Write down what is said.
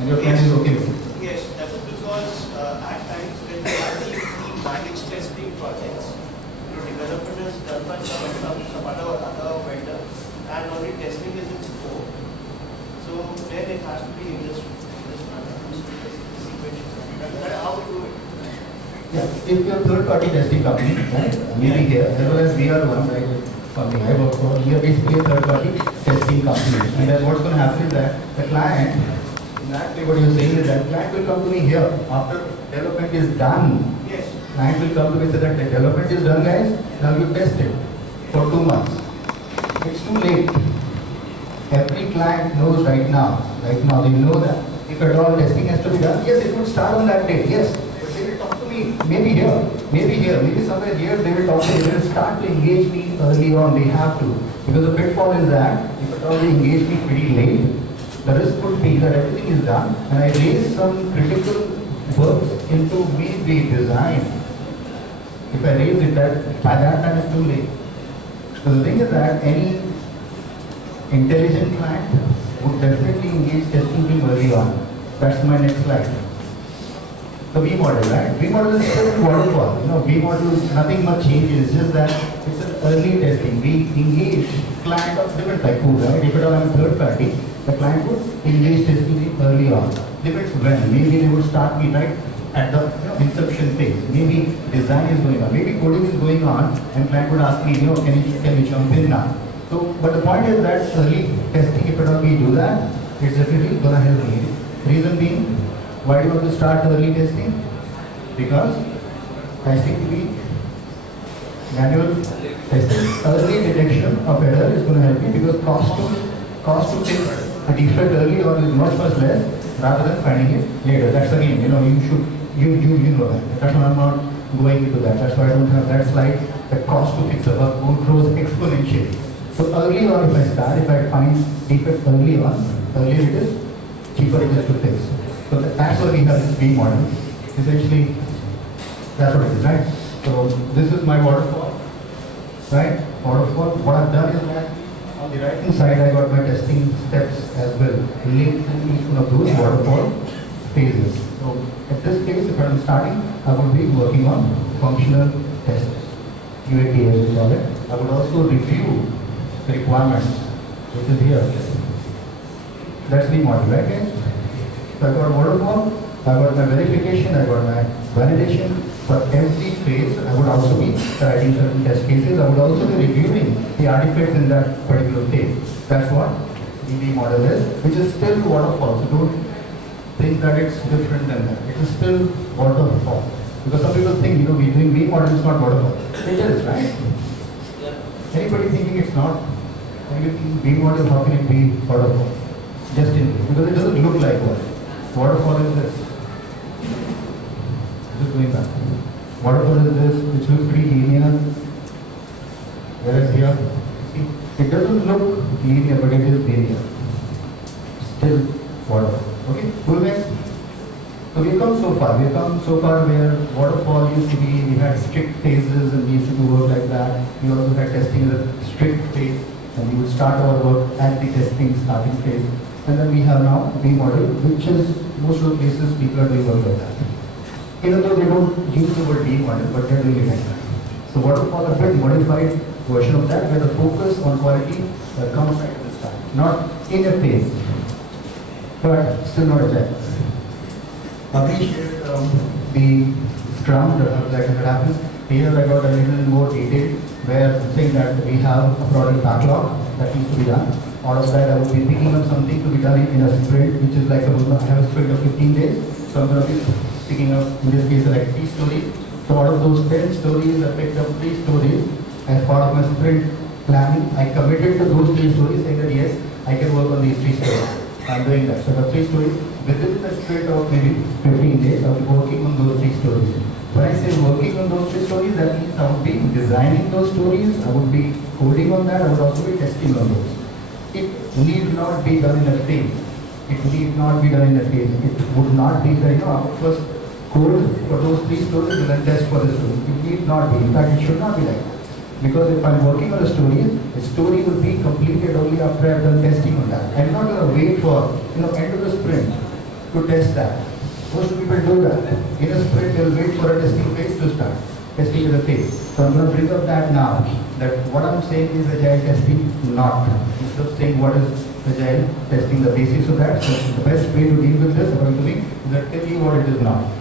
And your client is okay with it. Yes, that is because at times when we have the managed testing projects, development is done by some other vendor, and only testing is in scope. So then it has to be in this manner, sequential. That's how we do it. Yeah, if you're a third-party testing company, right? Maybe here, as well as we are one, right? Company I work for, we are basically a third-party testing company. And then what's going to happen is that the client, exactly what you're saying is that client will come to me here after development is done. Yes. Client will come to me and say that the development is done, guys. Now you test it for 2 months. It's too late. Every client knows right now they know that if at all testing has to be done, yes, it would start on that date, yes. But they will talk to me, maybe here, maybe somewhere here, they will talk to me, they will start to engage me early on, they have to. Because the pitfall is that, if at all they engage me pretty late, the risk would be that everything is done, and I raise some critical works into maybe design. If I raise it, by that time it's too late. So the thing is that any intelligent client would definitely engage testing team early on. That's my next slide. The V model, right? V model is still waterfall. V model, nothing much changes. It's just that it's an early testing. We engage client of different type, right? If at all I'm third party, the client would engage testing team early on. Depends when. Maybe they would start me right at the inception phase. Maybe design is going on. Maybe coding is going on, and client would ask me, can we jump in now? So, but the point is that early testing, if at all we do that, it's definitely going to help me. Reason being, why do you want to start early testing? Because testing to be manual testing. Early detection of error is going to help me because cost to fix a defect early on is much less rather than finding it later. That's again, you know that. That's why I'm not going into that. That's why I don't have that slide. The cost to fix a bug grows exponentially. So early on, if I start, if I find defect early on, earlier it is, cheaper it is to fix. So that's why we have this V model. Essentially, that's what it is, right? So this is my waterfall, right? Waterfall. What I've done is that on the right hand side, I got my testing steps as well, linked to each one of those waterfall phases. So at this phase, if I'm starting, I would be working on functional tests, UAT as we call it. I would also review the requirements, which is here. That's the model, right guys? So I got waterfall, I got my verification, I got my validation. For every phase, I would also be writing certain test cases. I would also be reviewing the artifacts in that particular phase. That's what the model is, which is still waterfall. So don't think that it's different than that. It is still waterfall. Because some people think, we're doing V model is not waterfall. It is, right? Anybody thinking it's not? Anybody thinking V model, how can it be waterfall? Just in case, because it doesn't look like one. Waterfall is this. Just going back. Waterfall is this, which looks pretty linear. Whereas here, see, it doesn't look linear, but it is linear. Still waterfall. Okay, cool guys? So we've come so far. We've come so far where waterfall used to be, we had strict phases and we used to do work like that. We also had testing as a strict phase, and we would start our work at the testing starting phase. And then we have now V model, which is most of the places people are doing work like that. Even though they don't use the word V model, but they're doing it like that. So waterfall is a bit modified version of that, where the focus on quality comes right at the start, not in a phase, but still not agile. We shared the Scrum that happens. Here I got a little more detail, where saying that we have a product backlog that needs to be done. Out of that, I will be picking up something to be done in a sprint, which is like I have a sprint of 15 days. So I'm going to be picking up, in this case, like 3 stories. So out of those 10 stories, I picked up 3 stories as part of my sprint planning. I committed to those 3 stories, saying that yes, I can work on these 3 stories. I'm doing that. So the 3 stories, within the sprint of maybe 15 days, I'll be working on those 3 stories. When I say working on those 3 stories, that means I would be designing those stories, I would be coding on that, I would also be testing on those. It need not be done in a phase. It need not be done in a phase. It would not be that, I would first code for those 3 stories and then test for the story. It need not be. In fact, it should not be like that. Because if I'm working on a story will be completed only after I've done testing on that. I'm not going to wait for, end of the sprint. to test that. Most people do that. In a sprint, they'll wait for a testing phase to start. Testing is a phase. So I'm going to bring up that now. That what I'm saying is agile testing, not. Instead of saying what is agile testing, the basis of that. So the best way to deal with this, according to me, is that tell you what it is not.